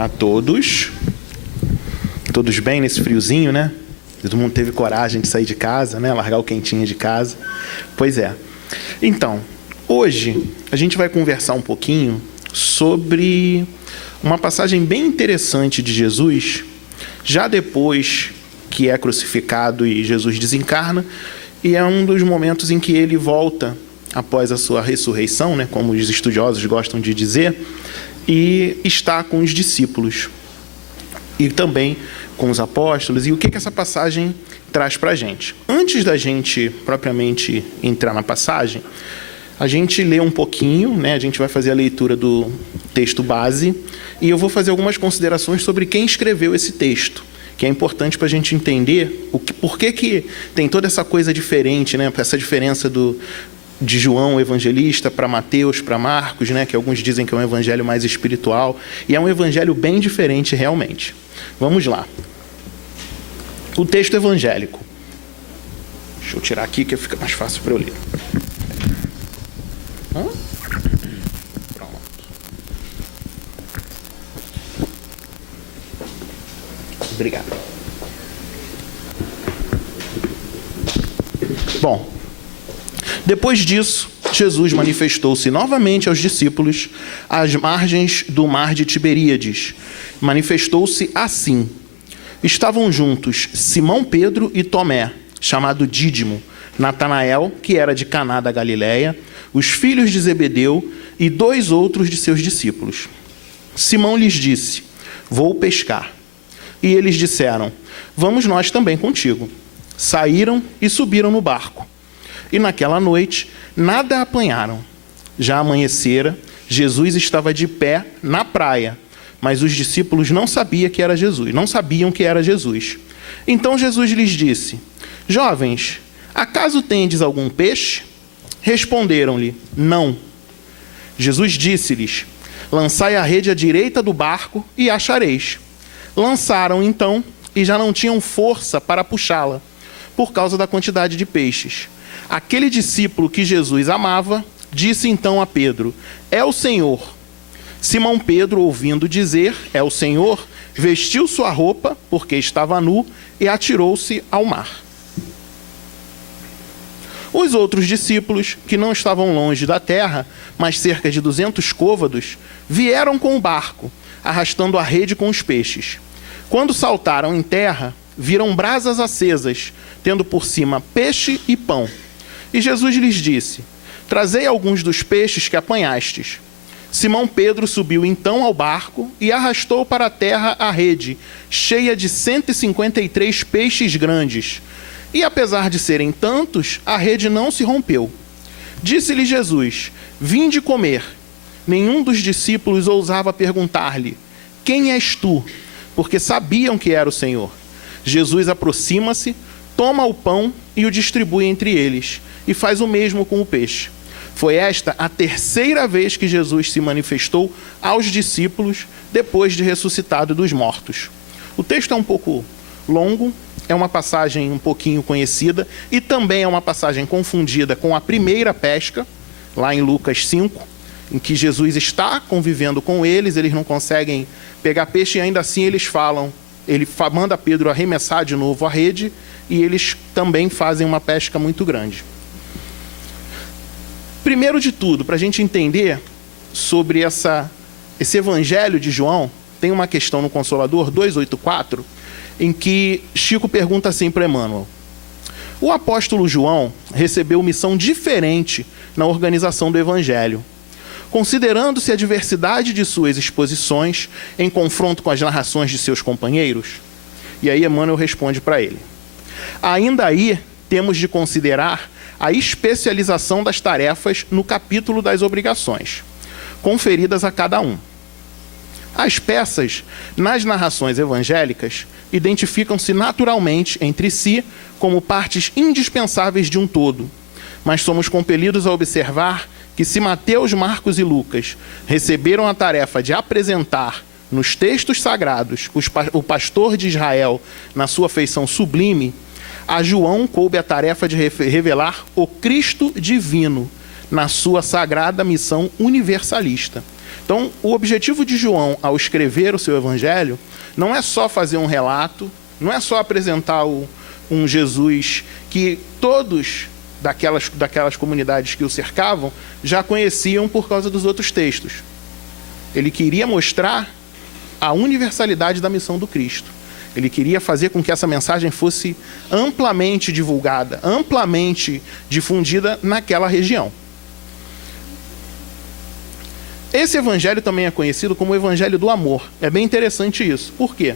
a todos. Todos bem nesse friozinho, né? Todo mundo teve coragem de sair de casa, né? Largar o quentinho de casa. Pois é. Então, hoje a gente vai conversar um pouquinho sobre uma passagem bem interessante de Jesus, já depois que é crucificado e Jesus desencarna, e é um dos momentos em que ele volta após a sua ressurreição, né? Como os estudiosos gostam de dizer, e está com os discípulos e também com os apóstolos. E o que essa passagem traz para a gente? Antes da gente propriamente entrar na passagem, a gente lê um pouquinho, né? A gente vai fazer a leitura do texto base e eu vou fazer algumas considerações sobre quem escreveu esse texto, que é importante para a gente entender por que tem toda essa coisa diferente, né? Essa diferença de João, o evangelista, para Mateus, para Marcos, né? Que alguns dizem que é um evangelho mais espiritual, e é um evangelho bem diferente realmente. Vamos lá. O texto evangélico. Deixa eu tirar aqui que fica mais fácil para eu ler. Pronto. Obrigado. Bom, depois disso, Jesus manifestou-se novamente aos discípulos às margens do mar de Tiberíades. Manifestou-se assim. Estavam juntos Simão Pedro e Tomé, chamado Dídimo, Natanael, que era de Caná da Galileia, os filhos de Zebedeu e 2 outros de seus discípulos. Simão lhes disse: vou pescar. E eles disseram: vamos nós também contigo. Saíram e subiram no barco. E naquela noite nada apanharam. Já amanhecera, Jesus estava de pé na praia, mas os discípulos não sabiam que era Jesus. Então Jesus lhes disse: jovens, acaso tendes algum peixe? Responderam-lhe: não. Jesus disse-lhes: lançai a rede à direita do barco e achareis. Lançaram então e já não tinham força para puxá-la, por causa da quantidade de peixes. Aquele discípulo que Jesus amava disse então a Pedro: é o Senhor. Simão Pedro, ouvindo dizer é o Senhor, vestiu sua roupa, porque estava nu, e atirou-se ao mar. Os outros discípulos, que não estavam longe da terra, mas cerca de 200 côvados, vieram com o barco, arrastando a rede com os peixes. Quando saltaram em terra, viram brasas acesas, tendo por cima peixe e pão. E Jesus lhes disse: trazei alguns dos peixes que apanhastes. Simão Pedro subiu então ao barco e arrastou para a terra a rede, cheia de 153 peixes grandes. E apesar de serem tantos, a rede não se rompeu. Disse-lhe Jesus: vinde comer. Nenhum dos discípulos ousava perguntar-lhe: quem és tu? Porque sabiam que era o Senhor. Jesus aproxima-se, toma o pão e o distribui entre eles, e faz o mesmo com o peixe. Foi esta a 3ª vez que Jesus se manifestou aos discípulos depois de ressuscitado dos mortos. O texto é um pouco longo, é uma passagem um pouquinho conhecida e também é uma passagem confundida com a primeira pesca, lá em Lucas 5, em que Jesus está convivendo com eles não conseguem pegar peixe e ainda assim eles falam, ele manda Pedro arremessar de novo a rede e eles também fazem uma pesca muito grande. Primeiro de tudo, para a gente entender sobre esse evangelho de João, tem uma questão no Consolador 284, em que Chico pergunta assim para Emmanuel: o apóstolo João recebeu missão diferente na organização do evangelho, considerando-se a diversidade de suas exposições em confronto com as narrações de seus companheiros? E aí Emmanuel responde para ele: ainda aí temos de considerar a especialização das tarefas no capítulo das obrigações, conferidas a cada um. As peças, nas narrações evangélicas, identificam-se naturalmente entre si como partes indispensáveis de um todo, mas somos compelidos a observar que se Mateus, Marcos e Lucas receberam a tarefa de apresentar nos textos sagrados o pastor de Israel na sua feição sublime, a João coube a tarefa de revelar o Cristo divino na sua sagrada missão universalista. Então, o objetivo de João, ao escrever o seu evangelho, não é só fazer um relato, não é só apresentar um Jesus que todos daquelas comunidades que o cercavam já conheciam por causa dos outros textos. Ele queria mostrar a universalidade da missão do Cristo. Ele queria fazer com que essa mensagem fosse amplamente divulgada, amplamente difundida naquela região. Esse evangelho também é conhecido como o evangelho do amor. É bem interessante isso. Por quê?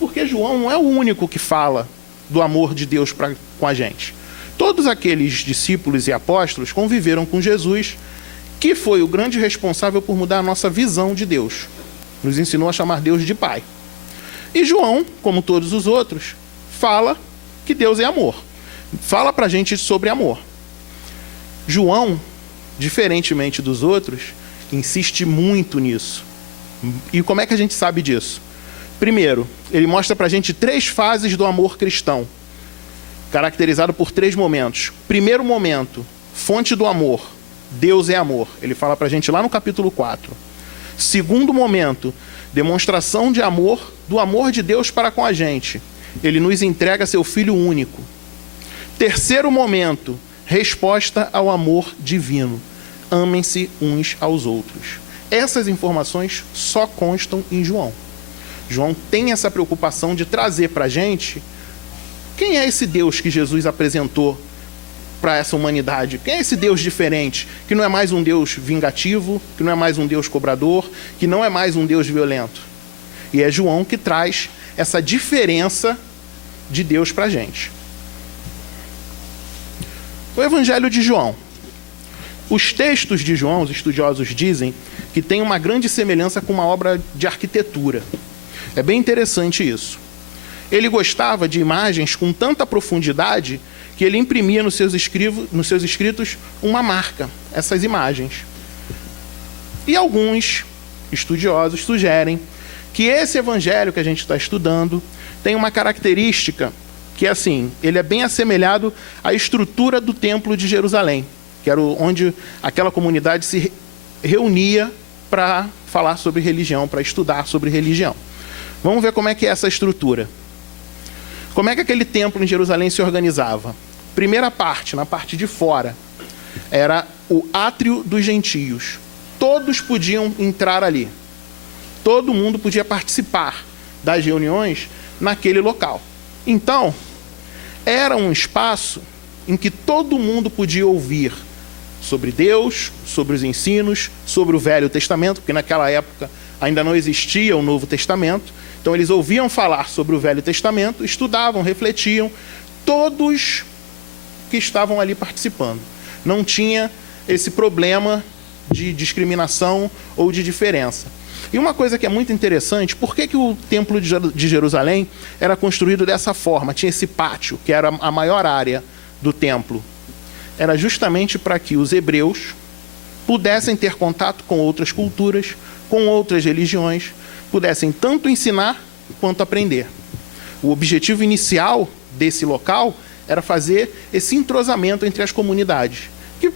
Porque João não é o único que fala do amor de Deus com a gente. Todos aqueles discípulos e apóstolos conviveram com Jesus, que foi o grande responsável por mudar a nossa visão de Deus. Nos ensinou a chamar Deus de Pai. E João, como todos os outros, fala que Deus é amor. Fala pra gente sobre amor. João, diferentemente dos outros, insiste muito nisso. E como é que a gente sabe disso? Primeiro, ele mostra pra gente 3 fases do amor cristão, caracterizado por 3 momentos. Primeiro momento, fonte do amor, Deus é amor. Ele fala pra gente lá no capítulo 4. Segundo momento, demonstração de amor, do amor de Deus para com a gente. Ele nos entrega seu Filho único. Terceiro momento, resposta ao amor divino. Amem-se uns aos outros. Essas informações só constam em João. João tem essa preocupação de trazer para a gente quem é esse Deus que Jesus apresentou para essa humanidade. Quem é esse Deus diferente, que não é mais um Deus vingativo, que não é mais um Deus cobrador, que não é mais um Deus violento. E é João que traz essa diferença de Deus para a gente. O Evangelho de João. Os textos de João, os estudiosos dizem que tem uma grande semelhança com uma obra de arquitetura. É bem interessante isso. Ele gostava de imagens com tanta profundidade que ele imprimia nos seus escritos uma marca, essas imagens. E alguns estudiosos sugerem que esse evangelho que a gente está estudando tem uma característica que, assim, ele é bem assemelhado à estrutura do Templo de Jerusalém, que era onde aquela comunidade se reunia para falar sobre religião, para estudar sobre religião. Vamos ver como é que é essa estrutura. Como é que aquele templo em Jerusalém se organizava? Primeira parte, na parte de fora, era o átrio dos gentios. Todos podiam entrar ali. Todo mundo podia participar das reuniões naquele local. Então, era um espaço em que todo mundo podia ouvir sobre Deus, sobre os ensinos, sobre o Velho Testamento, porque naquela época ainda não existia o Novo Testamento. Então eles ouviam falar sobre o Velho Testamento, estudavam, refletiam, todos que estavam ali participando. Não tinha esse problema de discriminação ou de diferença. E uma coisa que é muito interessante, por que o Templo de Jerusalém era construído dessa forma? Tinha esse pátio, que era a maior área do templo. Era justamente para que os hebreus pudessem ter contato com outras culturas, com outras religiões, pudessem tanto ensinar quanto aprender. O objetivo inicial desse local era fazer esse entrosamento entre as comunidades, que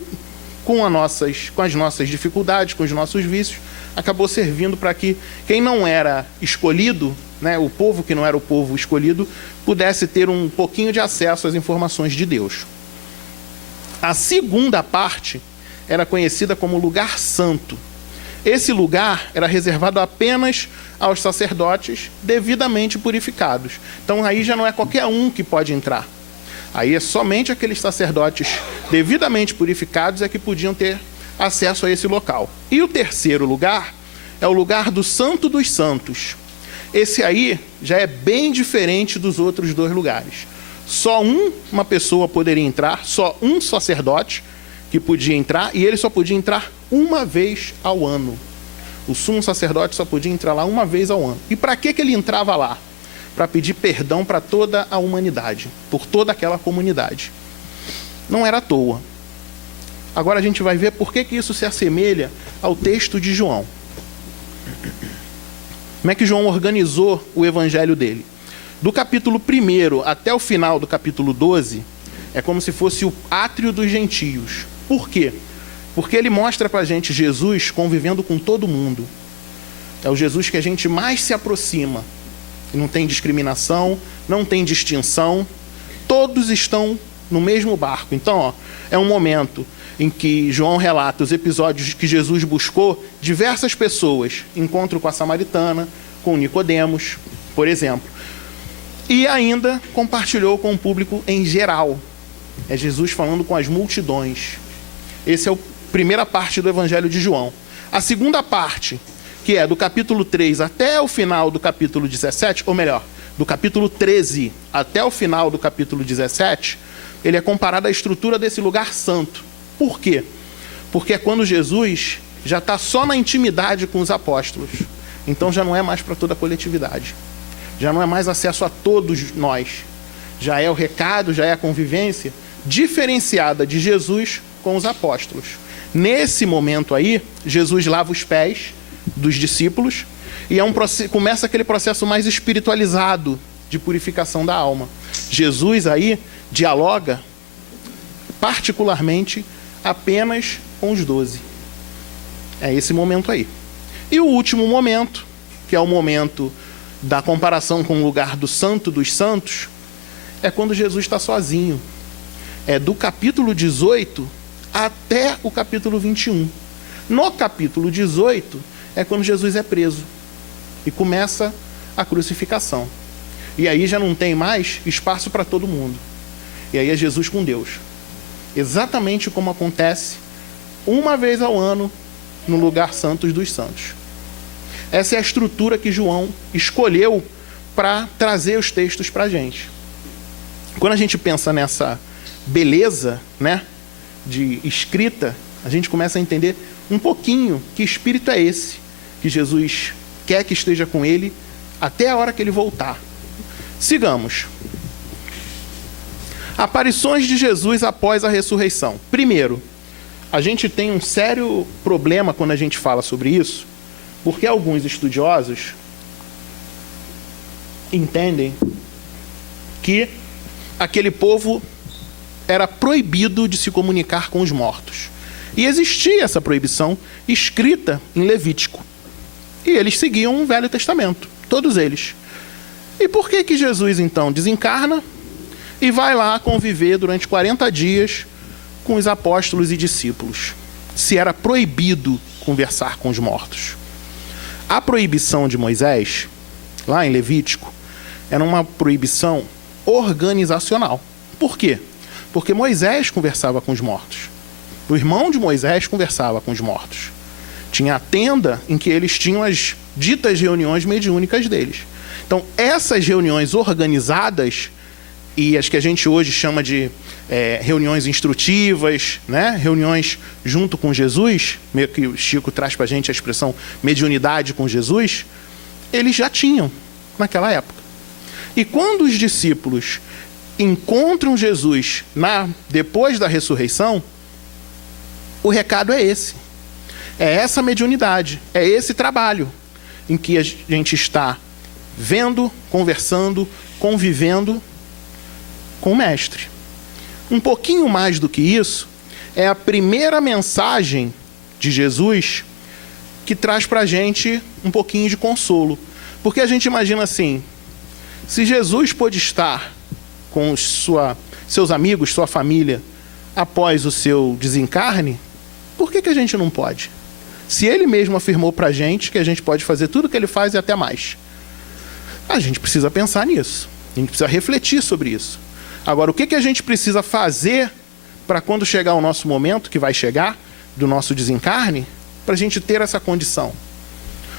com as nossas dificuldades, com os nossos vícios, acabou servindo para que quem não era escolhido, né, o povo que não era o povo escolhido, pudesse ter um pouquinho de acesso às informações de Deus. A segunda parte era conhecida como lugar santo. Esse lugar era reservado apenas aos sacerdotes devidamente purificados. Então aí já não é qualquer um que pode entrar. Aí é somente aqueles sacerdotes devidamente purificados é que podiam ter acesso a esse local. E o terceiro lugar é o lugar do Santo dos Santos. Esse aí já é bem diferente dos outros 2 lugares. Só uma pessoa poderia entrar, só um sacerdote que podia entrar, e ele só podia entrar uma vez ao ano. O sumo sacerdote só podia entrar lá uma vez ao ano. E para que ele entrava lá? Para pedir perdão para toda a humanidade, por toda aquela comunidade. Não era à toa. Agora a gente vai ver por que isso se assemelha ao texto de João. Como é que João organizou o evangelho dele? Do capítulo 1 até o final do capítulo 12, é como se fosse o átrio dos gentios. Por quê? porque ele mostra para a gente Jesus convivendo com todo mundo. É o Jesus que a gente mais se aproxima. Não tem discriminação, não tem distinção. Todos estão no mesmo barco. Então, é um momento em que João relata os episódios que Jesus buscou diversas pessoas. Encontro com a samaritana, com Nicodemos, por exemplo. E ainda compartilhou com o público em geral. É Jesus falando com as multidões. Essa é a primeira parte do Evangelho de João. A segunda parte, que é do capítulo 3 até o final do capítulo 17, ou melhor, do capítulo 13 até o final do capítulo 17, ele é comparado à estrutura desse lugar santo. Por quê? Porque é quando Jesus já está só na intimidade com os apóstolos. Então já não é mais para toda a coletividade. Já não é mais acesso a todos nós. Já é o recado, já é a convivência diferenciada de Jesus com os apóstolos. Nesse momento aí, Jesus lava os pés dos discípulos e começa aquele processo mais espiritualizado de purificação da alma. Jesus aí dialoga particularmente apenas com os 12. É esse momento aí. E o último momento, que é o momento da comparação com o lugar do Santo dos Santos, é quando Jesus está sozinho. É do capítulo 18 até o capítulo 21. No capítulo 18 é quando Jesus é preso e começa a crucificação. E aí já não tem mais espaço para todo mundo. E aí é Jesus com Deus. Exatamente como acontece uma vez ao ano no lugar santos dos santos. Essa é a estrutura que João escolheu para trazer os textos para a gente. Quando a gente pensa nessa beleza, né, de escrita, a gente começa a entender um pouquinho que espírito é esse que Jesus quer que esteja com ele até a hora que ele voltar. Sigamos. Aparições de Jesus após a ressurreição. Primeiro, a gente tem um sério problema quando a gente fala sobre isso, porque alguns estudiosos entendem que aquele povo era proibido de se comunicar com os mortos. E existia essa proibição escrita em Levítico. E eles seguiam o Velho Testamento, todos eles. E por que Jesus, então, desencarna e vai lá conviver durante 40 dias com os apóstolos e discípulos, se era proibido conversar com os mortos? A proibição de Moisés, lá em Levítico, era uma proibição organizacional. Por quê? Porque Moisés conversava com os mortos. O irmão de Moisés conversava com os mortos. Tinha a tenda em que eles tinham as ditas reuniões mediúnicas deles. Então, essas reuniões organizadas, e as que a gente hoje chama de reuniões instrutivas, né? Reuniões junto com Jesus, meio que o Chico traz para a gente a expressão mediunidade com Jesus, eles já tinham naquela época. E quando os discípulos encontram Jesus depois da ressurreição, o recado é esse. É essa mediunidade, é esse trabalho em que a gente está vendo, conversando, convivendo com o Mestre. Um pouquinho mais do que isso, é a primeira mensagem de Jesus que traz para a gente um pouquinho de consolo. Porque a gente imagina assim, se Jesus pôde estar com seus amigos, sua família, após o seu desencarne, por que a gente não pode? Se ele mesmo afirmou para a gente que a gente pode fazer tudo o que ele faz e até mais. A gente precisa pensar nisso. A gente precisa refletir sobre isso. Agora, o que a gente precisa fazer para quando chegar o nosso momento, que vai chegar, do nosso desencarne, para a gente ter essa condição?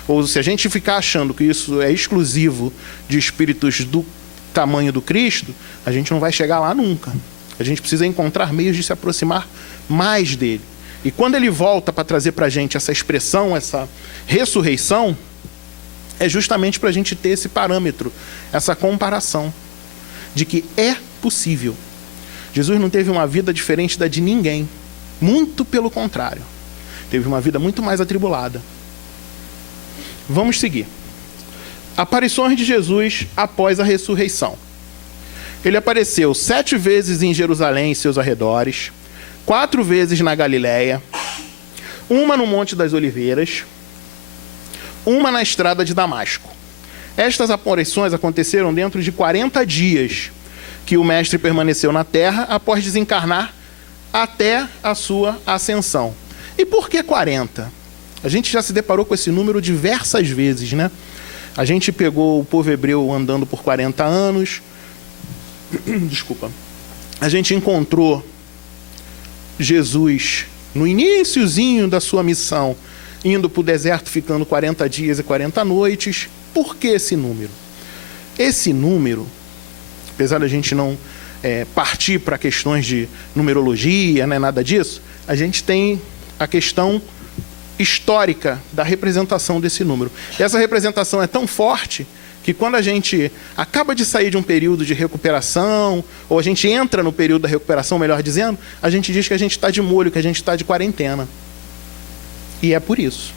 Ou se a gente ficar achando que isso é exclusivo de espíritos do tamanho do Cristo, a gente não vai chegar lá nunca. A gente precisa encontrar meios de se aproximar mais dele. E quando ele volta para trazer para a gente essa expressão, essa ressurreição, é justamente para a gente ter esse parâmetro, essa comparação de que é possível. Jesus não teve uma vida diferente da de ninguém. Muito pelo contrário. Teve uma vida muito mais atribulada. Vamos seguir. Aparições de Jesus após a ressurreição. Ele apareceu 7 vezes em Jerusalém e seus arredores, 4 vezes na Galiléia, uma no Monte das Oliveiras, uma na estrada de Damasco. Estas aparições aconteceram dentro de 40 dias que o mestre permaneceu na terra após desencarnar até a sua ascensão. E por que 40? A gente já se deparou com esse número diversas vezes, né? A gente pegou o povo hebreu andando por 40 anos. Desculpa. A gente encontrou Jesus no iniciozinho da sua missão, indo para o deserto, ficando 40 dias e 40 noites. Por que esse número? Esse número, apesar da gente não partir para questões de numerologia, né, nada disso, a gente tem a questão histórica da representação desse número. E essa representação é tão forte que quando a gente acaba de sair de um período de recuperação, ou a gente entra no período da recuperação, melhor dizendo, a gente diz que a gente está de molho, que a gente está de quarentena. E é por isso.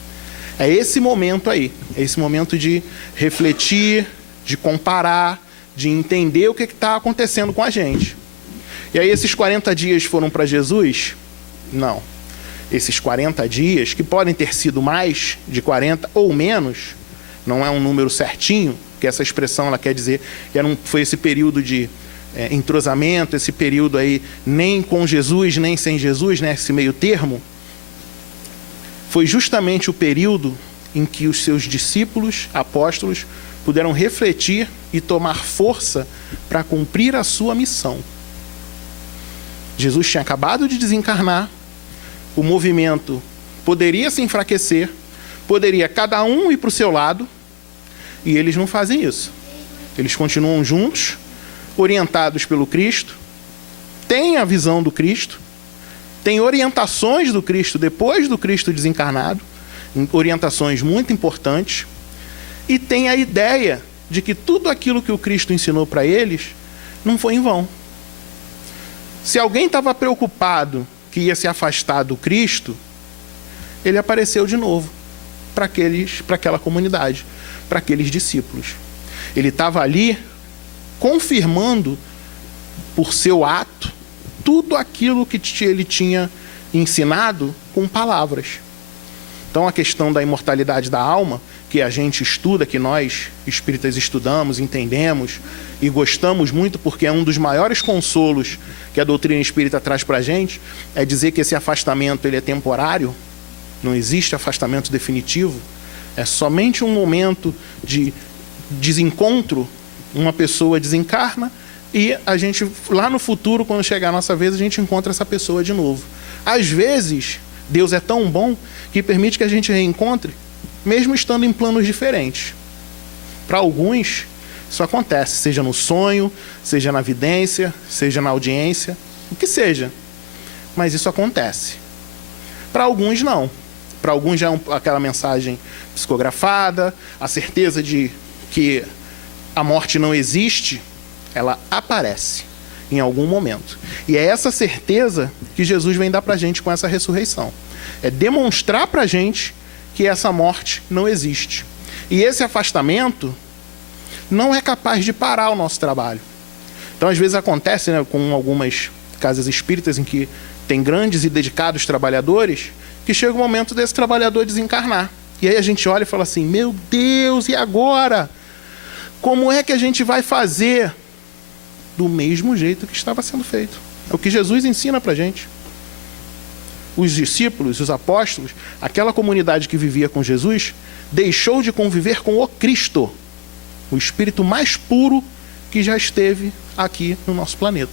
É esse momento aí, é esse momento de refletir, de comparar, de entender o que está acontecendo com a gente. E aí esses 40 dias foram para Jesus? Não. Esses 40 dias, que podem ter sido mais de 40 ou menos, não é um número certinho, que essa expressão ela quer dizer que foi esse período de entrosamento, esse período aí nem com Jesus, nem sem Jesus, né, esse meio termo, foi justamente o período em que os seus discípulos, apóstolos, puderam refletir e tomar força para cumprir a sua missão. Jesus tinha acabado de desencarnar, o movimento poderia se enfraquecer, poderia cada um ir para o seu lado, e eles não fazem isso. Eles continuam juntos, orientados pelo Cristo, têm a visão do Cristo, têm orientações do Cristo depois do Cristo desencarnado, orientações muito importantes, e têm a ideia de que tudo aquilo que o Cristo ensinou para eles não foi em vão. Se alguém estava preocupado que ia se afastar do Cristo, ele apareceu de novo para aquela comunidade, para aqueles discípulos. Ele estava ali confirmando, por seu ato, tudo aquilo que ele tinha ensinado com palavras. Então a questão da imortalidade da alma, que a gente estuda, que nós espíritas estudamos, entendemos e gostamos muito, porque é um dos maiores consolos que a doutrina espírita traz para a gente, é dizer que esse afastamento ele é temporário, não existe afastamento definitivo, é somente um momento de desencontro, uma pessoa desencarna e a gente, lá no futuro, quando chegar a nossa vez, a gente encontra essa pessoa de novo. Às vezes, Deus é tão bom que permite que a gente reencontre, mesmo estando em planos diferentes. Para alguns, isso acontece, seja no sonho, seja na vidência, seja na audiência, o que seja. Mas isso acontece. Para alguns, não. Para alguns já é aquela mensagem psicografada, a certeza de que a morte não existe, ela aparece em algum momento. E é essa certeza que Jesus vem dar para a gente com essa ressurreição. É demonstrar para a gente que essa morte não existe. E esse afastamento não é capaz de parar o nosso trabalho. Então, às vezes acontece, né, com algumas casas espíritas em que tem grandes e dedicados trabalhadores, que chega o momento desse trabalhador desencarnar. E aí a gente olha e fala assim, meu Deus, e agora? Como é que a gente vai fazer? Do mesmo jeito que estava sendo feito. É o que Jesus ensina para a gente. Os discípulos, os apóstolos, aquela comunidade que vivia com Jesus, deixou de conviver com o Cristo, o espírito mais puro que já esteve aqui no nosso planeta.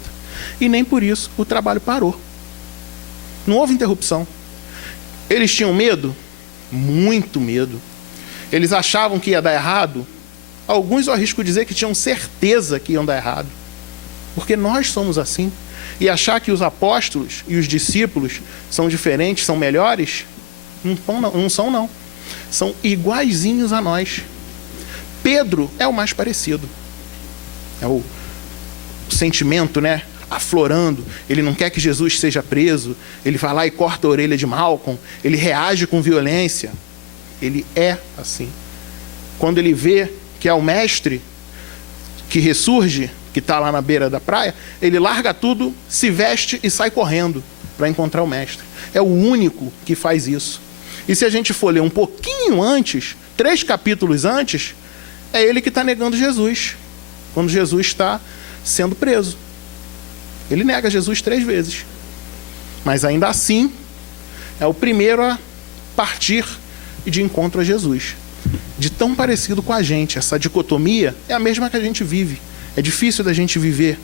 E nem por isso o trabalho parou. Não houve interrupção. Eles tinham medo? Muito medo. Eles achavam que ia dar errado? Alguns, eu arrisco dizer que tinham certeza que iam dar errado. Porque nós somos assim. E achar que os apóstolos e os discípulos são diferentes, são melhores, não são não. São iguaizinhos a nós. Pedro é o mais parecido. É o sentimento, né, aflorando. Ele não quer que Jesus seja preso. Ele vai lá e corta a orelha de Malcolm. Ele reage com violência. Ele é assim. Quando ele vê que é o mestre que ressurge, que está lá na beira da praia, ele larga tudo, se veste e sai correndo para encontrar o mestre. É o único que faz isso. E se a gente for ler um pouquinho antes, 3 capítulos antes, é ele que está negando Jesus, quando Jesus está sendo preso. Ele nega Jesus 3 vezes. Mas ainda assim, é o primeiro a partir e de encontro a Jesus. De tão parecido com a gente, essa dicotomia é a mesma que a gente vive. É difícil da gente viver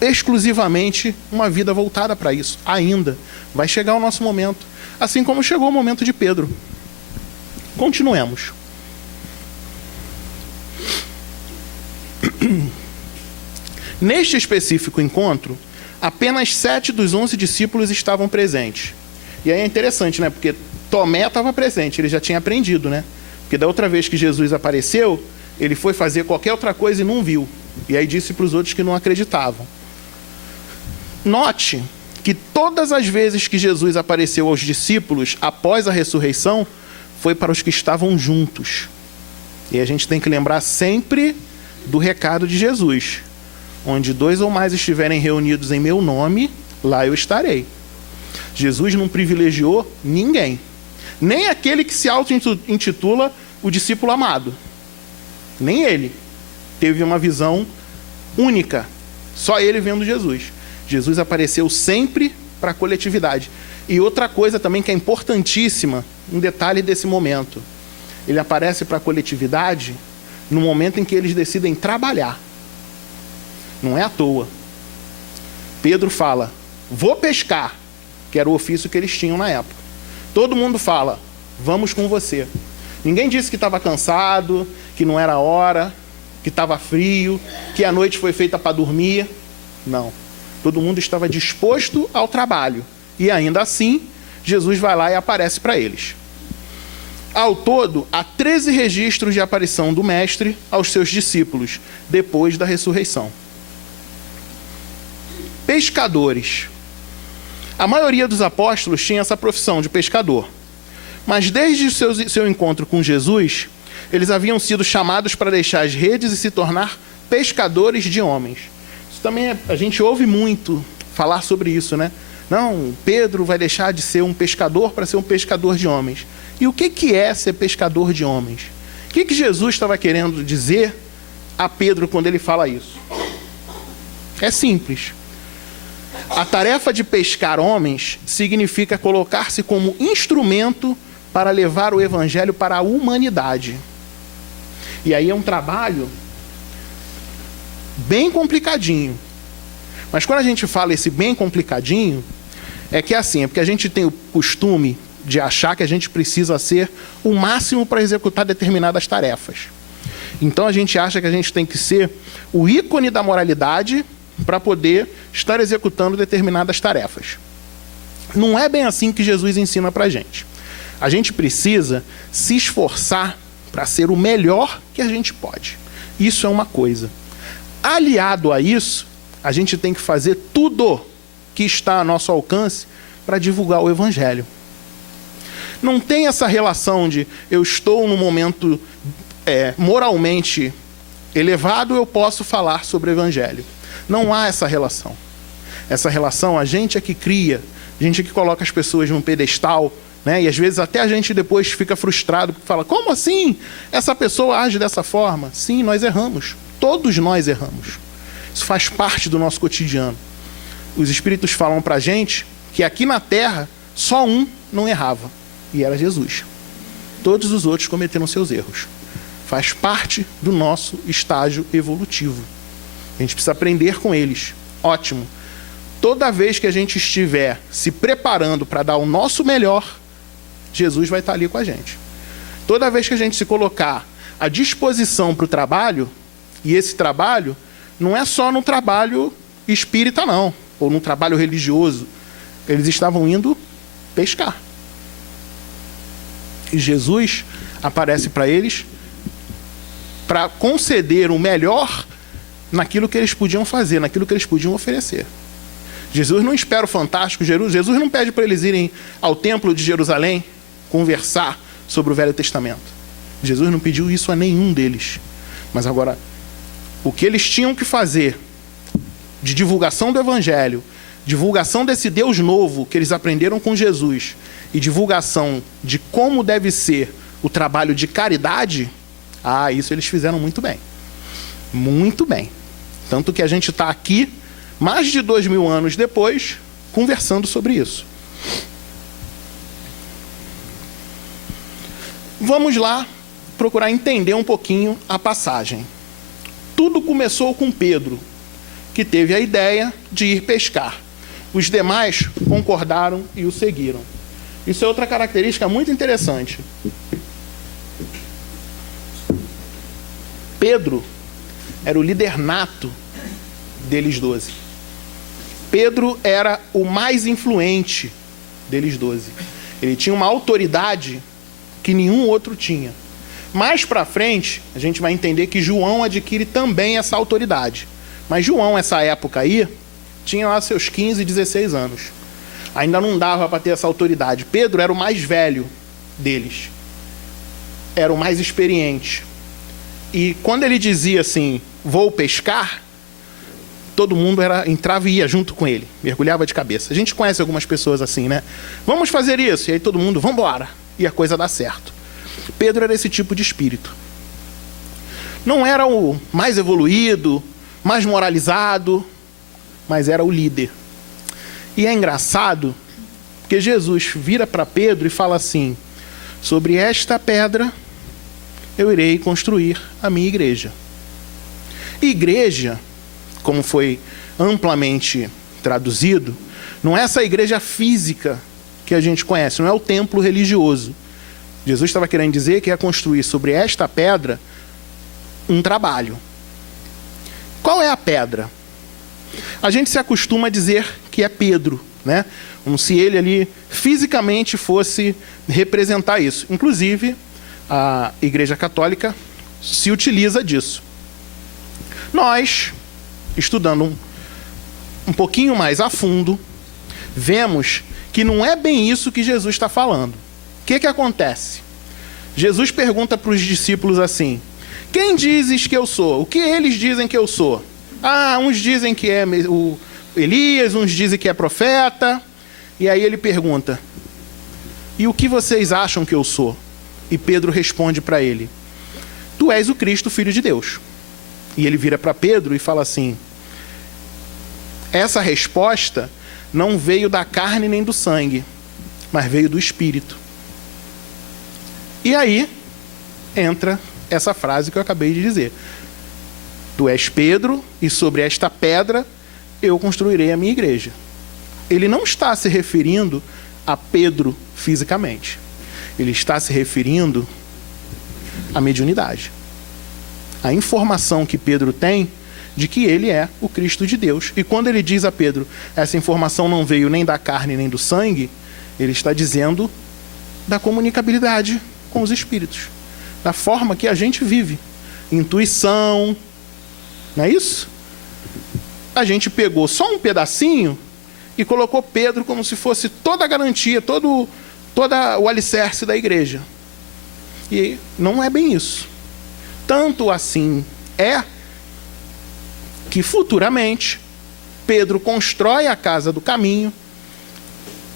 exclusivamente uma vida voltada para isso. Ainda. Vai chegar o nosso momento. Assim como chegou o momento de Pedro. Continuemos. Neste específico encontro, apenas 7 dos 11 discípulos estavam presentes. E aí é interessante, né? Porque Tomé estava presente, ele já tinha aprendido, né? Porque da outra vez que Jesus apareceu, ele foi fazer qualquer outra coisa e não viu. E aí disse para os outros que não acreditavam. Note que todas as vezes que Jesus apareceu aos discípulos após a ressurreição, foi para os que estavam juntos. E a gente tem que lembrar sempre do recado de Jesus. Onde 2 ou mais estiverem reunidos em meu nome, lá eu estarei. Jesus não privilegiou ninguém. Nem aquele que se auto-intitula o discípulo amado. Nem ele teve uma visão única. Só ele vendo Jesus. Jesus apareceu sempre para a coletividade. E outra coisa também que é importantíssima, um detalhe desse momento. Ele aparece para a coletividade no momento em que eles decidem trabalhar. Não é à toa. Pedro fala, vou pescar, que era o ofício que eles tinham na época. Todo mundo fala, vamos com você. Ninguém disse que estava cansado, que não era hora, que estava frio, que a noite foi feita para dormir. Não. Todo mundo estava disposto ao trabalho. E ainda assim, Jesus vai lá e aparece para eles. Ao todo, há 13 registros de aparição do Mestre aos seus discípulos, depois da ressurreição. Pescadores. A maioria dos apóstolos tinha essa profissão de pescador. Mas desde o seu encontro com Jesus, eles haviam sido chamados para deixar as redes e se tornar pescadores de homens. Isso também a gente ouve muito falar sobre isso, né? Não, Pedro vai deixar de ser um pescador para ser um pescador de homens. E o que é ser pescador de homens? O que Jesus estava querendo dizer a Pedro quando ele fala isso? É simples. A tarefa de pescar homens significa colocar-se como instrumento para levar o evangelho para a humanidade. E aí é um trabalho bem complicadinho. Mas quando a gente fala esse bem complicadinho, é que é assim, é porque a gente tem o costume de achar que a gente precisa ser o máximo para executar determinadas tarefas. Então a gente acha que a gente tem que ser o ícone da moralidade para poder estar executando determinadas tarefas. Não é bem assim que Jesus ensina para a gente. A gente precisa se esforçar para ser o melhor que a gente pode. Isso é uma coisa. Aliado a isso, a gente tem que fazer tudo que está a nosso alcance para divulgar o evangelho. Não tem essa relação de eu estou num momento moralmente elevado, eu posso falar sobre o evangelho. Não há essa relação. Essa relação a gente é que cria, a gente é que coloca as pessoas num pedestal, né? E às vezes até a gente depois fica frustrado, porque fala, como assim essa pessoa age dessa forma? Sim, nós erramos. Todos nós erramos. Isso faz parte do nosso cotidiano. Os Espíritos falam para a gente que aqui na Terra só um não errava, e era Jesus. Todos os outros cometeram seus erros. Faz parte do nosso estágio evolutivo. A gente precisa aprender com eles. Ótimo. Toda vez que a gente estiver se preparando para dar o nosso melhor, Jesus vai estar ali com a gente. Toda vez que a gente se colocar à disposição para o trabalho, e esse trabalho não é só no trabalho espírita, não, ou no trabalho religioso. Eles estavam indo pescar. E Jesus aparece para eles para conceder o melhor naquilo que eles podiam fazer, naquilo que eles podiam oferecer. Jesus não espera o fantástico. Jesus não pede para eles irem ao templo de Jerusalém conversar sobre o Velho Testamento. Jesus não pediu isso a nenhum deles. Mas agora, o que eles tinham que fazer de divulgação do Evangelho, divulgação desse Deus novo que eles aprenderam com Jesus e divulgação de como deve ser o trabalho de caridade, isso eles fizeram muito bem. Muito bem. Tanto que a gente está aqui, mais de 2000 anos depois, conversando sobre isso. Vamos lá procurar entender um pouquinho a passagem. Tudo começou com Pedro, que teve a ideia de ir pescar. Os demais concordaram e o seguiram. Isso é outra característica muito interessante. Pedro era o líder nato deles 12. Pedro era o mais influente deles 12. Ele tinha uma autoridade que nenhum outro tinha. Mais para frente, a gente vai entender que João adquire também essa autoridade. Mas João, essa época aí, tinha lá seus 15, 16 anos. Ainda não dava para ter essa autoridade. Pedro era o mais velho deles. Era o mais experiente. E quando ele dizia assim, vou pescar, todo mundo entrava e ia junto com ele. Mergulhava de cabeça. A gente conhece algumas pessoas assim, né? Vamos fazer isso. E aí todo mundo, vamos embora. E a coisa dá certo. Pedro era esse tipo de espírito. Não era o mais evoluído, mais moralizado, mas era o líder. E é engraçado, porque Jesus vira para Pedro e fala assim, sobre esta pedra eu irei construir a minha igreja. Igreja, como foi amplamente traduzido, não é essa igreja física que a gente conhece, não é o templo religioso. Jesus estava querendo dizer que ia construir sobre esta pedra um trabalho. Qual é a pedra? A gente se acostuma a dizer que é Pedro, né? Como se ele ali fisicamente fosse representar isso. Inclusive, a Igreja Católica se utiliza disso. Nós, estudando um pouquinho mais a fundo, vemos que não é bem isso que Jesus está falando. O que acontece? Jesus pergunta para os discípulos assim, quem dizes que eu sou? O que eles dizem que eu sou? Uns dizem que é o Elias, uns dizem que é profeta. E aí ele pergunta, e o que vocês acham que eu sou? E Pedro responde para ele, tu és o Cristo, Filho de Deus. E ele vira para Pedro e fala assim, essa resposta não veio da carne nem do sangue, mas veio do Espírito. E aí entra essa frase que eu acabei de dizer. Tu és Pedro, e sobre esta pedra eu construirei a minha igreja. Ele não está se referindo a Pedro fisicamente. Ele está se referindo à mediunidade. A informação que Pedro tem de que ele é o Cristo de Deus. E quando ele diz a Pedro, essa informação não veio nem da carne nem do sangue, ele está dizendo da comunicabilidade com os espíritos. Da forma que a gente vive. Intuição, não é isso? A gente pegou só um pedacinho e colocou Pedro como se fosse toda a garantia, todo o alicerce da igreja. E não é bem isso. Tanto assim é que futuramente Pedro constrói a Casa do Caminho.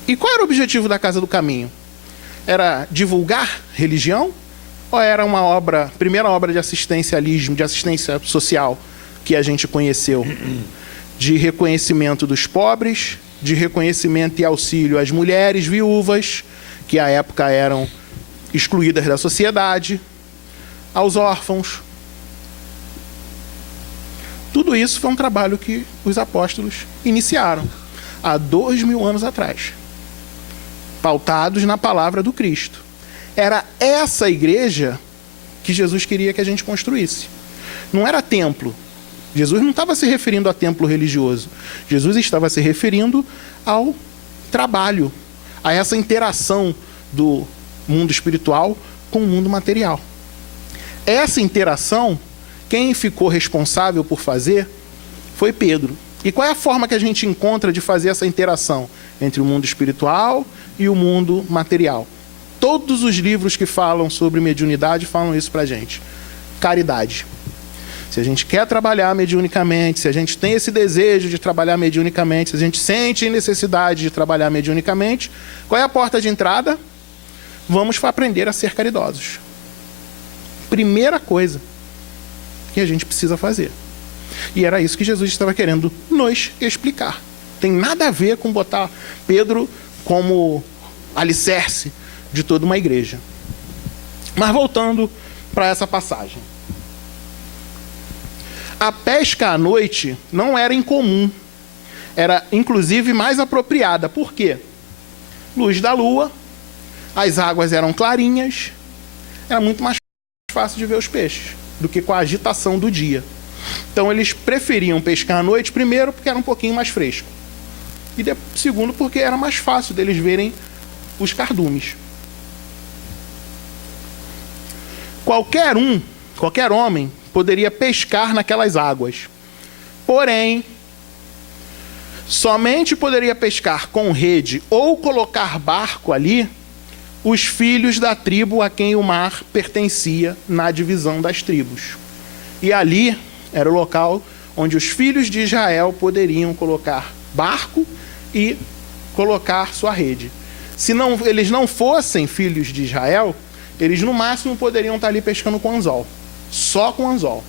E qual era o objetivo da Casa do Caminho? Era divulgar religião? Ou era uma primeira obra de assistencialismo, de assistência social que a gente conheceu? De reconhecimento dos pobres, de reconhecimento e auxílio às mulheres viúvas, que à época eram excluídas da sociedade, aos órfãos. Tudo isso foi um trabalho que os apóstolos iniciaram há 2000 anos atrás, pautados na palavra do Cristo. Era essa igreja que Jesus queria que a gente construísse. Não era templo. Jesus não estava se referindo a templo religioso. Jesus estava se referindo ao trabalho, a essa interação do mundo espiritual com o mundo material. Essa interação, quem ficou responsável por fazer foi Pedro. E qual é a forma que a gente encontra de fazer essa interação entre o mundo espiritual e o mundo material? Todos os livros que falam sobre mediunidade falam isso pra gente. Caridade. se a gente quer trabalhar mediunicamente, se a gente tem esse desejo de trabalhar mediunicamente, se a gente sente necessidade de trabalhar mediunicamente, qual é a porta de entrada? Vamos aprender a ser caridosos. Primeira coisa que a gente precisa fazer. E era isso que Jesus estava querendo nos explicar. Tem nada a ver com botar Pedro como alicerce de toda uma igreja. Mas voltando para essa passagem. A pesca à noite não era incomum. Era, inclusive, mais apropriada. Por quê? Luz da lua, as águas eram clarinhas, era muito mais fácil de ver os peixes do que com a agitação do dia. Então, eles preferiam pescar à noite, primeiro, porque era um pouquinho mais fresco. E segundo, porque era mais fácil deles verem os cardumes. Qualquer homem, poderia pescar naquelas águas. Porém, somente poderia pescar com rede ou colocar barco ali os filhos da tribo a quem o mar pertencia na divisão das tribos. E ali era o local onde os filhos de Israel poderiam colocar barco e colocar sua rede. Se eles não fossem filhos de Israel, eles no máximo poderiam estar ali pescando com anzol. Só com anzol.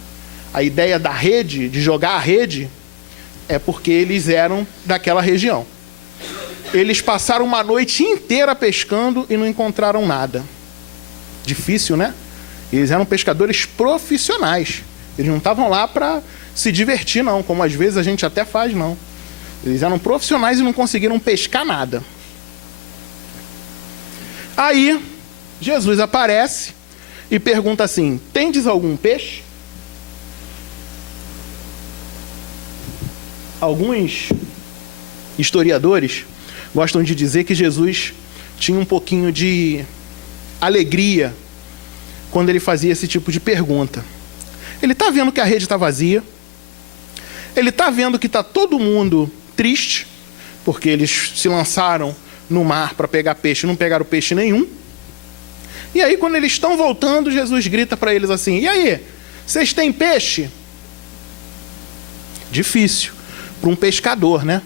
A ideia da rede, de jogar a rede, é porque eles eram daquela região. Eles passaram uma noite inteira pescando e não encontraram nada. Difícil, né? Eles eram pescadores profissionais. Eles não estavam lá para se divertir, não, como às vezes a gente até faz, não. Eles eram profissionais e não conseguiram pescar nada. Aí, Jesus aparece e pergunta assim: tendes algum peixe? Alguns historiadores gostam de dizer que Jesus tinha um pouquinho de alegria quando ele fazia esse tipo de pergunta. Ele está vendo que a rede está vazia, ele está vendo que está todo mundo triste, porque eles se lançaram no mar para pegar peixe e não pegaram peixe nenhum. E aí, quando eles estão voltando, Jesus grita para eles assim: e aí, vocês têm peixe? Difícil para um pescador, né?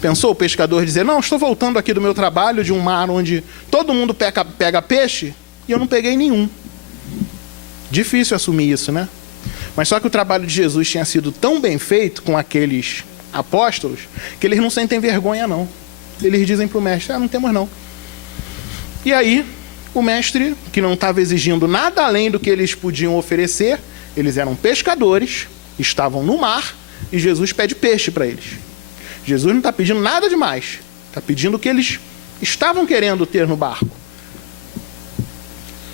Pensou o pescador dizer: não, estou voltando aqui do meu trabalho de um mar onde todo mundo pega peixe e eu não peguei nenhum. Difícil assumir isso, né? Mas só que o trabalho de Jesus tinha sido tão bem feito com aqueles apóstolos que eles não sentem vergonha, não. Eles dizem para o mestre: não temos não. E aí, o mestre, que não estava exigindo nada além do que eles podiam oferecer, eles eram pescadores, estavam no mar, e Jesus pede peixe para eles. Jesus não está pedindo nada demais, está pedindo o que eles estavam querendo ter no barco.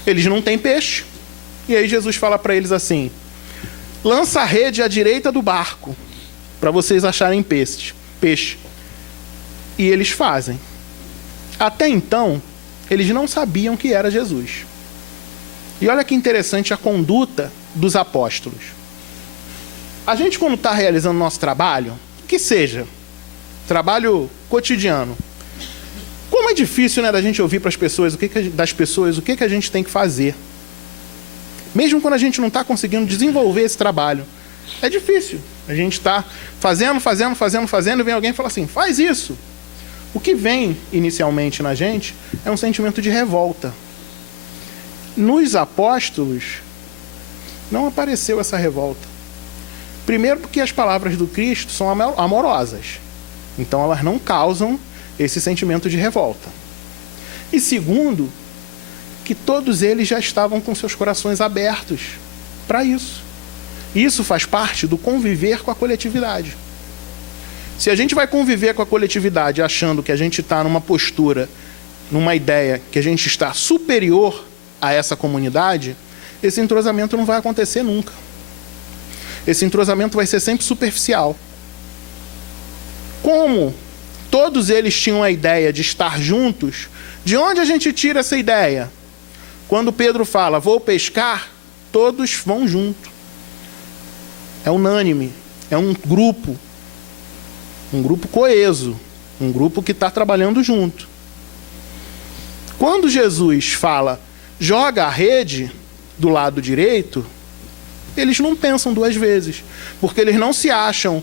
Eles não têm peixe, e aí Jesus fala para eles assim: lança a rede à direita do barco, para vocês acharem peixe. E eles fazem. Até então, eles não sabiam que era Jesus. E olha que interessante a conduta dos apóstolos. A gente, quando está realizando nosso trabalho, que seja trabalho cotidiano, como é difícil, né, da gente ouvir para as pessoas o que a gente tem que fazer. Mesmo quando a gente não está conseguindo desenvolver esse trabalho, é difícil. A gente está fazendo, e vem alguém e fala assim: faz isso. O que vem inicialmente na gente é um sentimento de revolta. Nos apóstolos não apareceu essa revolta. Primeiro, porque as palavras do Cristo são amorosas. Então elas não causam esse sentimento de revolta. E segundo, que todos eles já estavam com seus corações abertos para isso. Isso faz parte do conviver com a coletividade. Se a gente vai conviver com a coletividade achando que a gente está numa postura, numa ideia que a gente está superior a essa comunidade, esse entrosamento não vai acontecer nunca. Esse entrosamento vai ser sempre superficial. Como todos eles tinham a ideia de estar juntos, de onde a gente tira essa ideia? Quando Pedro fala: vou pescar, todos vão junto. É unânime, é um grupo coeso, um grupo que está trabalhando junto. Quando Jesus fala: joga a rede do lado direito, eles não pensam duas vezes, porque eles não se acham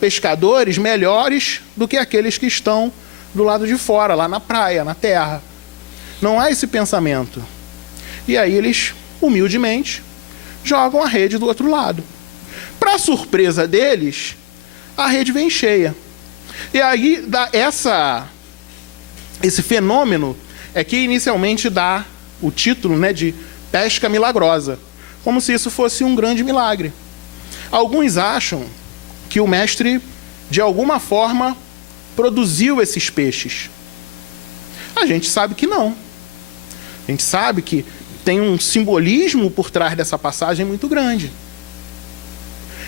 pescadores melhores do que aqueles que estão do lado de fora, lá na praia, na terra. Não há esse pensamento. E aí eles, humildemente, jogam a rede do outro lado. Para surpresa deles, a rede vem cheia. E aí esse fenômeno é que inicialmente dá o título, né, de pesca milagrosa, como se isso fosse um grande milagre. Alguns acham que o mestre, de alguma forma, produziu esses peixes. A gente sabe que não. A gente sabe que tem um simbolismo por trás dessa passagem muito grande.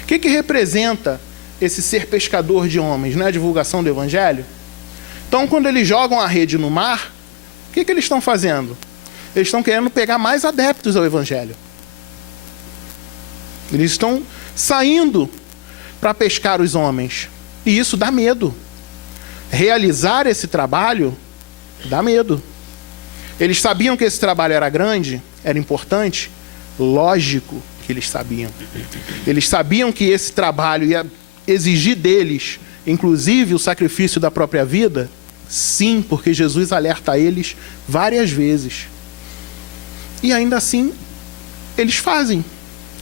O que representa esse ser pescador de homens? Não é a divulgação do Evangelho? Então, quando eles jogam a rede no mar, o que eles estão fazendo? Eles estão querendo pegar mais adeptos ao Evangelho. Eles estão saindo para pescar os homens. E isso dá medo. Realizar esse trabalho dá medo. Eles sabiam que esse trabalho era grande, era importante? Lógico que eles sabiam. Eles sabiam que esse trabalho ia exigir deles, inclusive, o sacrifício da própria vida? Sim, porque Jesus alerta eles várias vezes. E ainda assim, eles fazem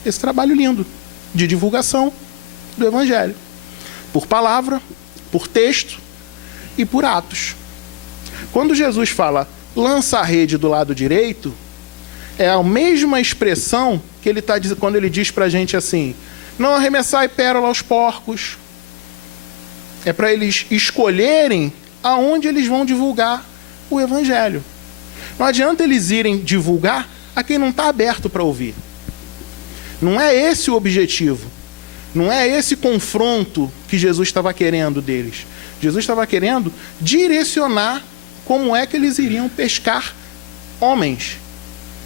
esse trabalho lindo de divulgação do Evangelho. Por palavra, por texto e por atos. Quando Jesus fala, lança a rede do lado direito, é a mesma expressão que ele está dizendo quando ele diz para a gente assim, não arremessai pérola aos porcos. É para eles escolherem aonde eles vão divulgar o Evangelho. Não adianta eles irem divulgar a quem não está aberto para ouvir. Não é esse o objetivo. Não é esse confronto que Jesus estava querendo deles. Jesus estava querendo direcionar como é que eles iriam pescar homens.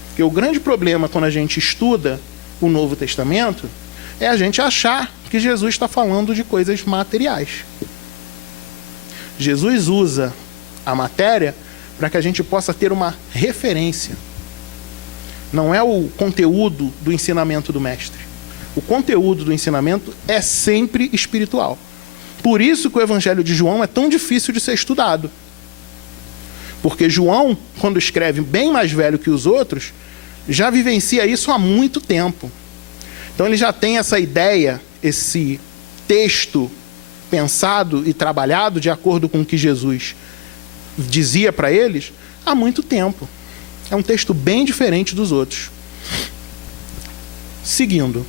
Porque o grande problema quando a gente estuda o Novo Testamento é a gente achar que Jesus está falando de coisas materiais. Jesus usa a matéria para que a gente possa ter uma referência. Não é o conteúdo do ensinamento do mestre. O conteúdo do ensinamento é sempre espiritual. Por isso que o Evangelho de João é tão difícil de ser estudado. Porque João, quando escreve bem mais velho que os outros, já vivencia isso há muito tempo. Então ele já tem essa ideia, esse texto pensado e trabalhado de acordo com o que Jesus dizia para eles há muito tempo. É um texto bem diferente dos outros. Seguindo.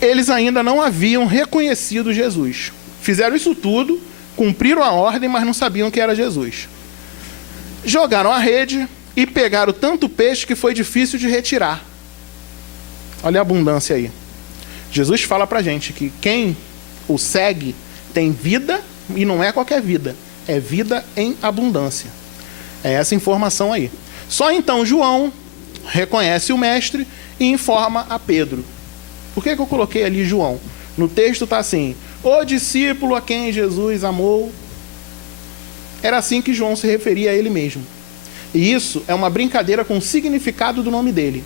Eles ainda não haviam reconhecido Jesus. Fizeram isso tudo, cumpriram a ordem, mas não sabiam que era Jesus. Jogaram a rede e pegaram tanto peixe que foi difícil de retirar. Olha a abundância aí. Jesus fala pra gente que quem o segue tem vida, e não é qualquer vida, é vida em abundância. É essa informação aí. Só então João reconhece o mestre e informa a Pedro. Por que eu coloquei ali João? No texto está assim, o discípulo a quem Jesus amou. Era assim que João se referia a ele mesmo. E isso é uma brincadeira com o significado do nome dele.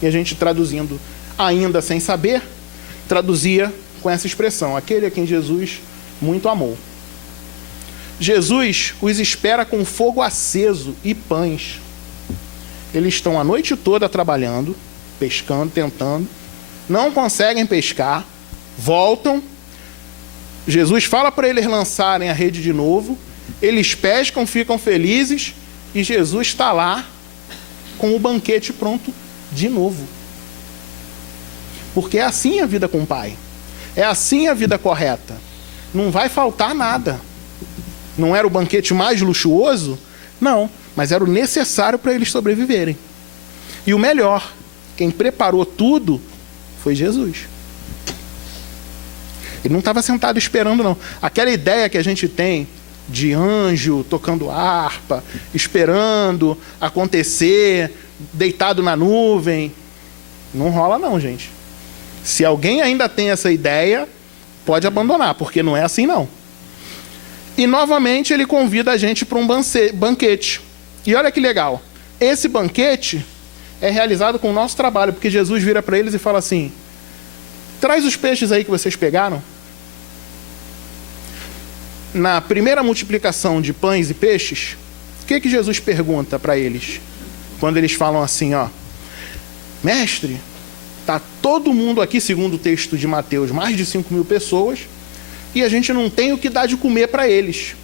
E a gente traduzindo ainda sem saber, traduzia com essa expressão, aquele a quem Jesus muito amou. Jesus os espera com fogo aceso e pães. Eles estão a noite toda trabalhando, pescando, tentando, não conseguem pescar, voltam. Jesus fala para eles lançarem a rede de novo, eles pescam, ficam felizes, e Jesus está lá com o banquete pronto de novo. Porque é assim a vida com o Pai. É assim a vida correta. Não vai faltar nada. Não era o banquete mais luxuoso? Não, mas era o necessário para eles sobreviverem. E o melhor, quem preparou tudo foi Jesus. Ele não estava sentado esperando, não. Aquela ideia que a gente tem de anjo tocando harpa, esperando acontecer, deitado na nuvem, não rola não, gente. Se alguém ainda tem essa ideia, pode abandonar, porque não é assim não. E novamente ele convida a gente para um banquete. E olha que legal, esse banquete é realizado com o nosso trabalho, porque Jesus vira para eles e fala assim: traz os peixes aí que vocês pegaram. Na primeira multiplicação de pães e peixes, o que Jesus pergunta para eles? Quando eles falam assim, ó: mestre, está todo mundo aqui, segundo o texto de Mateus, mais de 5.000 pessoas, e a gente não tem o que dar de comer para eles.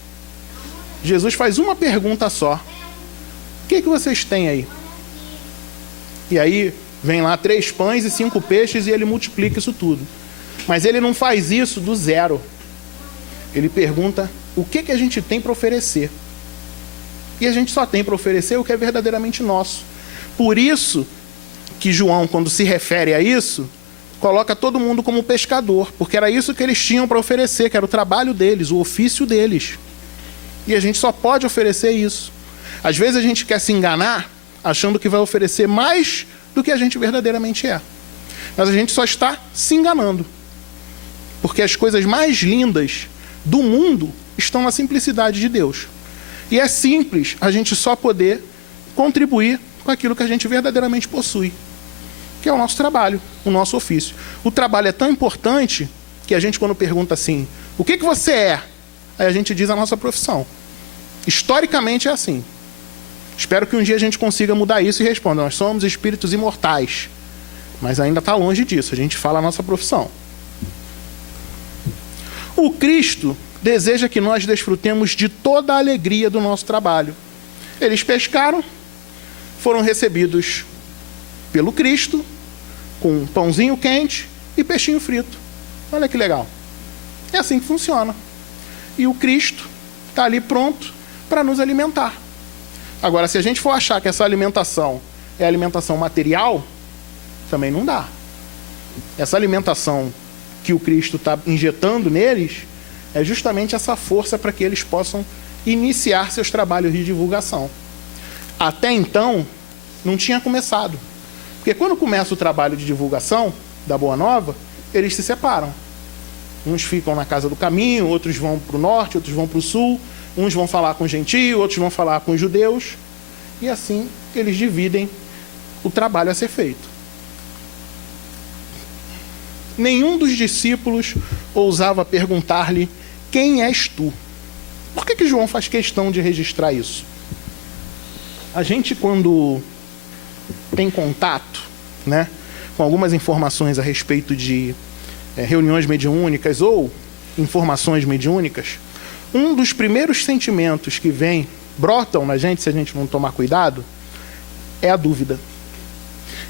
Jesus faz uma pergunta só: o que vocês têm aí? E aí vem lá 3 pães e 5 peixes e ele multiplica isso tudo. Mas ele não faz isso do zero. Ele pergunta o que a gente tem para oferecer. E a gente só tem para oferecer o que é verdadeiramente nosso. Por isso que João, quando se refere a isso, coloca todo mundo como pescador, porque era isso que eles tinham para oferecer, que era o trabalho deles, o ofício deles. E a gente só pode oferecer isso. Às vezes a gente quer se enganar, achando que vai oferecer mais do que a gente verdadeiramente é. Mas a gente só está se enganando. Porque as coisas mais lindas do mundo estão na simplicidade de Deus. E é simples a gente só poder contribuir com aquilo que a gente verdadeiramente possui, que é o nosso trabalho, o nosso ofício. O trabalho é tão importante que a gente, quando pergunta assim: o que você é? Aí a gente diz a nossa profissão. Historicamente é assim. Espero que um dia a gente consiga mudar isso e responda: nós somos espíritos imortais. Mas ainda está longe disso, a gente fala a nossa profissão. O Cristo deseja que nós desfrutemos de toda a alegria do nosso trabalho. Eles pescaram, foram recebidos pelo Cristo com pãozinho quente e peixinho frito. Olha que legal. É assim que funciona. E o Cristo está ali pronto para nos alimentar. Agora, se a gente for achar que essa alimentação é alimentação material, também não dá. Essa alimentação que o Cristo está injetando neles é justamente essa força para que eles possam iniciar seus trabalhos de divulgação. Até então, não tinha começado. Porque quando começa o trabalho de divulgação da Boa Nova, eles se separam. Uns ficam na casa do caminho, outros vão para o norte, outros vão para o sul, uns vão falar com os gentios, outros vão falar com os judeus, e assim eles dividem o trabalho a ser feito. Nenhum dos discípulos ousava perguntar-lhe: quem és tu? Por que João faz questão de registrar isso? A gente, quando tem contato, né, com algumas informações a respeito de reuniões mediúnicas ou informações mediúnicas, um dos primeiros sentimentos que brotam na gente, se a gente não tomar cuidado, é a dúvida.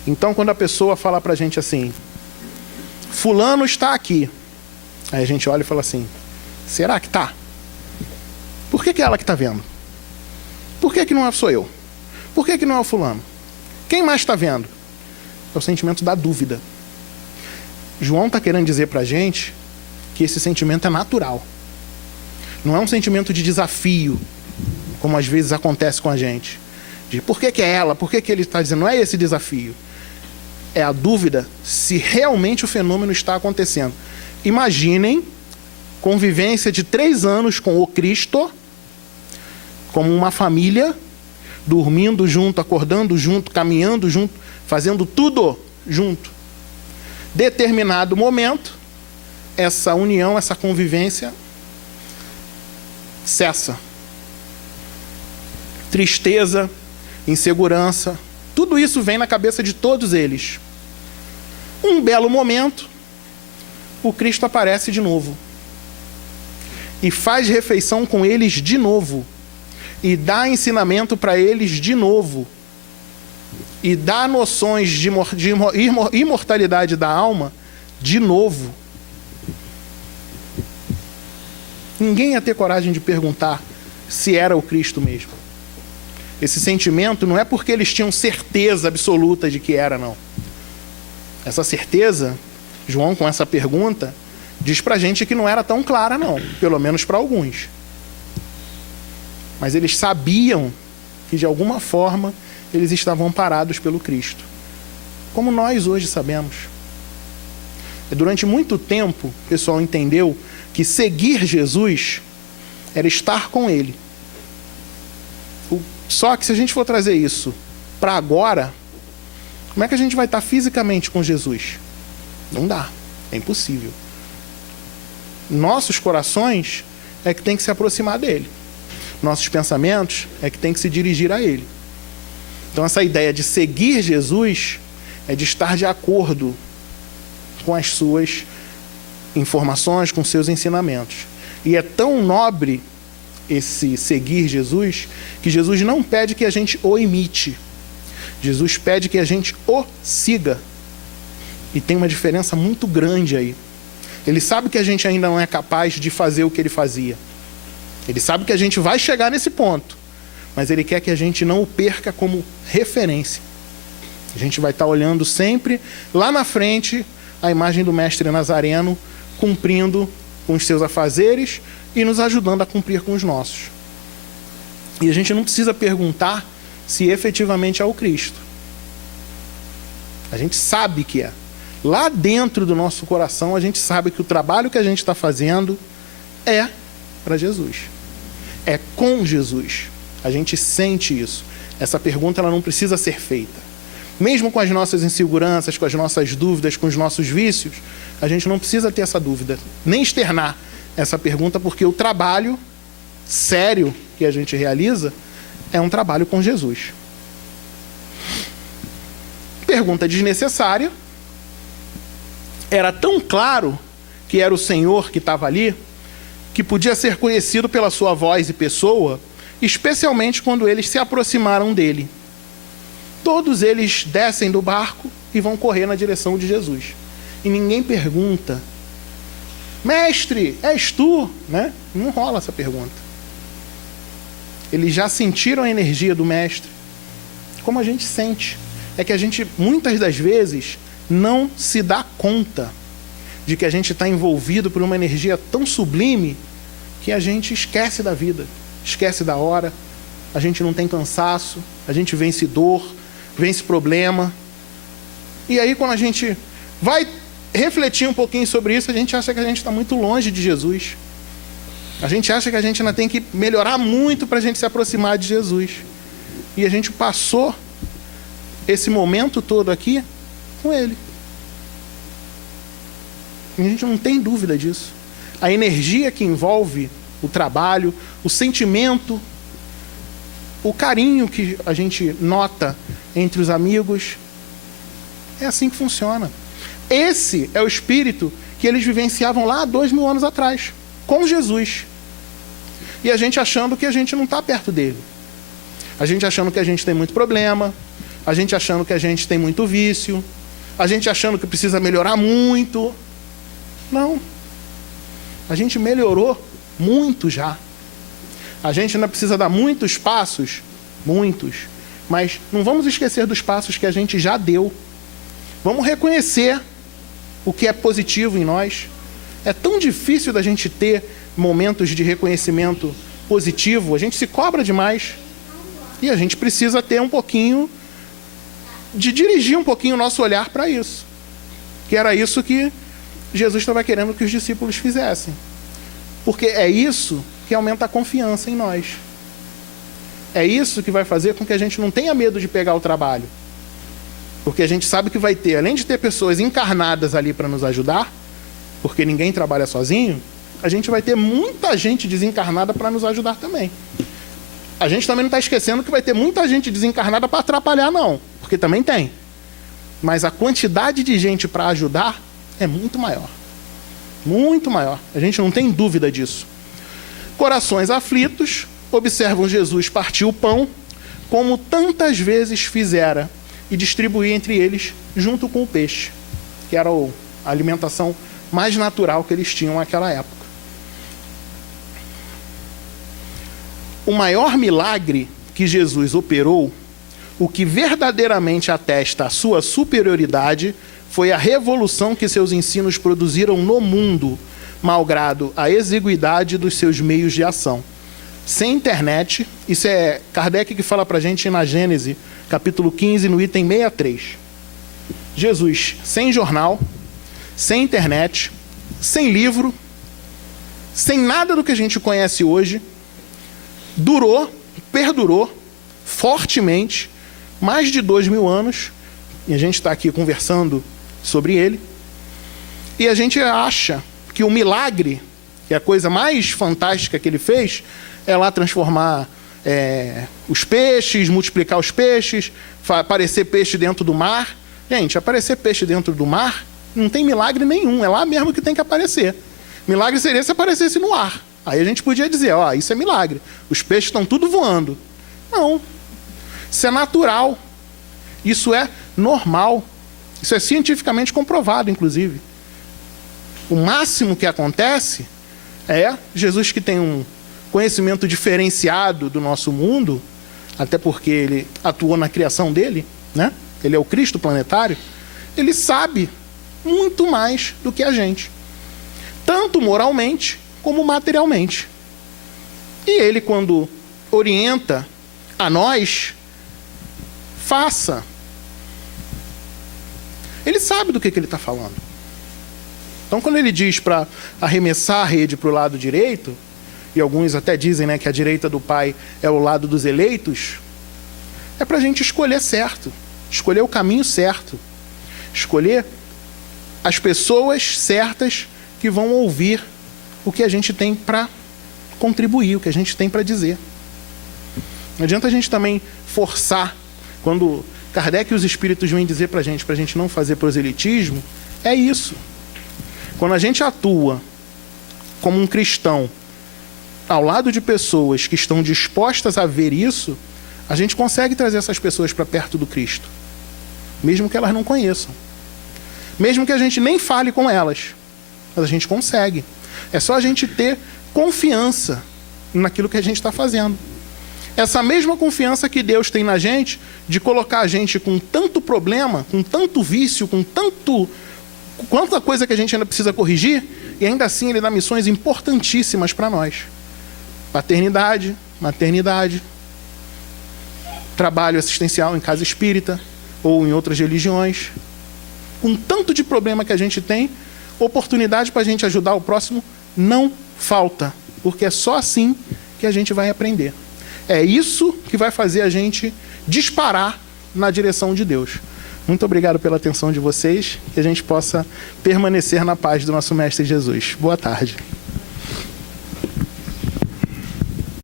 Então, quando a pessoa fala pra gente assim: fulano está aqui, aí a gente olha e fala assim: será que está? Por que é ela que está vendo? Por que não sou eu? Por que não é o fulano? Quem mais está vendo? É o sentimento da dúvida. João está querendo dizer para a gente que esse sentimento é natural. Não é um sentimento de desafio, como às vezes acontece com a gente. De por que é ela? Por que ele está dizendo? Não é esse desafio. É a dúvida se realmente o fenômeno está acontecendo. Imaginem convivência de 3 anos com o Cristo, como uma família, dormindo junto, acordando junto, caminhando junto, fazendo tudo junto. Determinado momento, essa união, essa convivência cessa. Tristeza, insegurança, tudo isso vem na cabeça de todos eles. Um belo momento, o Cristo aparece de novo e faz refeição com eles de novo, e dá ensinamento para eles de novo, e dá noções de imortalidade da alma de novo. Ninguém ia ter coragem de perguntar se era o Cristo mesmo. Esse sentimento não é porque eles tinham certeza absoluta de que era, não. Essa certeza, João, com essa pergunta, diz pra gente que não era tão clara, não. Pelo menos para alguns. Mas eles sabiam que, de alguma forma, eles estavam amparados pelo Cristo. Como nós hoje sabemos. E durante muito tempo, o pessoal entendeu que seguir Jesus era estar com Ele. Só que se a gente for trazer isso para agora, Como é que a gente vai estar fisicamente com Jesus? Não dá, é impossível. Nossos corações é que tem que se aproximar dele. Nossos pensamentos é que tem que se dirigir a ele. Então essa ideia de seguir Jesus é de estar de acordo com as suas informações, com seus ensinamentos. E é tão nobre esse seguir Jesus, que Jesus não pede que a gente o imite. Jesus pede que a gente o siga. E tem uma diferença muito grande aí. Ele sabe que a gente ainda não é capaz de fazer o que ele fazia. Ele sabe que a gente vai chegar nesse ponto. Mas ele quer que a gente não o perca como referência. A gente vai estar olhando sempre lá na frente a imagem do Mestre Nazareno, cumprindo com os seus afazeres e nos ajudando a cumprir com os nossos. E a gente não precisa perguntar se efetivamente é o Cristo. A gente sabe que é. Lá dentro do nosso coração, a gente sabe que o trabalho que a gente está fazendo é para Jesus. É com Jesus. A gente sente isso. Essa pergunta ela não precisa ser feita. Mesmo com as nossas inseguranças, com as nossas dúvidas, com os nossos vícios, a gente não precisa ter essa dúvida, nem externar essa pergunta, porque o trabalho sério que a gente realiza é um trabalho com Jesus. Pergunta desnecessária. Era tão claro que era o Senhor que estava ali, que podia ser conhecido pela sua voz e pessoa, especialmente quando eles se aproximaram dele. Todos eles descem do barco e vão correr na direção de Jesus. E ninguém pergunta: mestre, és tu? Né? Não rola essa pergunta. Eles já sentiram a energia do mestre. Como a gente sente. É que a gente, muitas das vezes, não se dá conta de que a gente está envolvido por uma energia tão sublime que a gente esquece da vida, esquece da hora, a gente não tem cansaço, a gente vence dor, vence problema. E aí quando a gente vai refletir um pouquinho sobre isso, a gente acha que a gente está muito longe de Jesus. A gente acha que a gente ainda tem que melhorar muito para a gente se aproximar de Jesus. E a gente passou esse momento todo aqui com ele. A gente não tem dúvida disso. A energia que envolve o trabalho, o sentimento, o carinho que a gente nota entre os amigos, é assim que funciona. Esse é o espírito que eles vivenciavam lá há 2000 anos atrás, com Jesus. E a gente achando que a gente não está perto dele. A gente achando que a gente tem muito problema, a gente achando que a gente tem muito vício, a gente achando que precisa melhorar muito. Não. A gente melhorou muito já. A gente ainda precisa dar muitos passos, muitos. Mas não vamos esquecer dos passos que a gente já deu. Vamos reconhecer o que é positivo em nós. É tão difícil da gente ter momentos de reconhecimento positivo. A gente se cobra demais. E a gente precisa ter um pouquinho de dirigir um pouquinho o nosso olhar para isso. Que era isso que Jesus estava querendo que os discípulos fizessem. Porque é isso que aumenta a confiança em nós. É isso que vai fazer com que a gente não tenha medo de pegar o trabalho. Porque a gente sabe que vai ter, além de ter pessoas encarnadas ali para nos ajudar, porque ninguém trabalha sozinho, a gente vai ter muita gente desencarnada para nos ajudar também. A gente também não está esquecendo que vai ter muita gente desencarnada para atrapalhar, não. Porque também tem. Mas a quantidade de gente para ajudar é muito maior. Muito maior. A gente não tem dúvida disso. Corações aflitos observam Jesus partir o pão, como tantas vezes fizera, e distribuir entre eles junto com o peixe, que era a alimentação mais natural que eles tinham naquela época. O maior milagre que Jesus operou, o que verdadeiramente atesta a sua superioridade, foi a revolução que seus ensinos produziram no mundo, malgrado a exiguidade dos seus meios de ação. Sem internet, isso é Kardec que fala para a gente na Gênesis, capítulo 15, no item 63. Jesus, sem jornal, sem internet, sem livro, sem nada do que a gente conhece hoje, perdurou fortemente, mais de 2000 anos, E a gente está aqui conversando sobre ele. E a gente acha que o milagre, que é a coisa mais fantástica que ele fez, é lá transformar os peixes, multiplicar os peixes, aparecer peixe dentro do mar. Gente, aparecer peixe dentro do mar não tem milagre nenhum, é lá mesmo que tem que aparecer. Milagre seria se aparecesse no ar. Aí a gente podia dizer, ó, isso é milagre. Os peixes estão tudo voando. Não. Isso é natural. Isso é normal. Isso é cientificamente comprovado, inclusive. O máximo que acontece é Jesus, que tem um conhecimento diferenciado do nosso mundo, até porque ele atuou na criação dele, né? Ele é o Cristo planetário. Ele sabe muito mais do que a gente. Tanto moralmente como materialmente. E ele, quando orienta a nós, faça. Ele sabe do que ele está falando. Então, quando ele diz para arremessar a rede para o lado direito, e alguns até dizem, né, que a direita do Pai é o lado dos eleitos, é para a gente escolher certo, escolher o caminho certo, escolher as pessoas certas que vão ouvir o que a gente tem para contribuir, o que a gente tem para dizer. Não adianta a gente também forçar. Quando Kardec e os espíritos vêm dizer para a gente não fazer proselitismo, é isso. Quando a gente atua como um cristão ao lado de pessoas que estão dispostas a ver isso, a gente consegue trazer essas pessoas para perto do Cristo, mesmo que elas não conheçam, mesmo que a gente nem fale com elas, mas a gente consegue. É só a gente ter confiança naquilo que a gente está fazendo. Essa mesma confiança que Deus tem na gente, de colocar a gente com tanto problema, com tanto vício, com quanta coisa que a gente ainda precisa corrigir, e ainda assim Ele dá missões importantíssimas para nós. Paternidade, maternidade, trabalho assistencial em casa espírita ou em outras religiões. Com tanto de problema que a gente tem, oportunidade para a gente ajudar o próximo não falta, porque é só assim que a gente vai aprender. É isso que vai fazer a gente disparar na direção de Deus. Muito obrigado pela atenção de vocês, que a gente possa permanecer na paz do nosso Mestre Jesus. Boa tarde.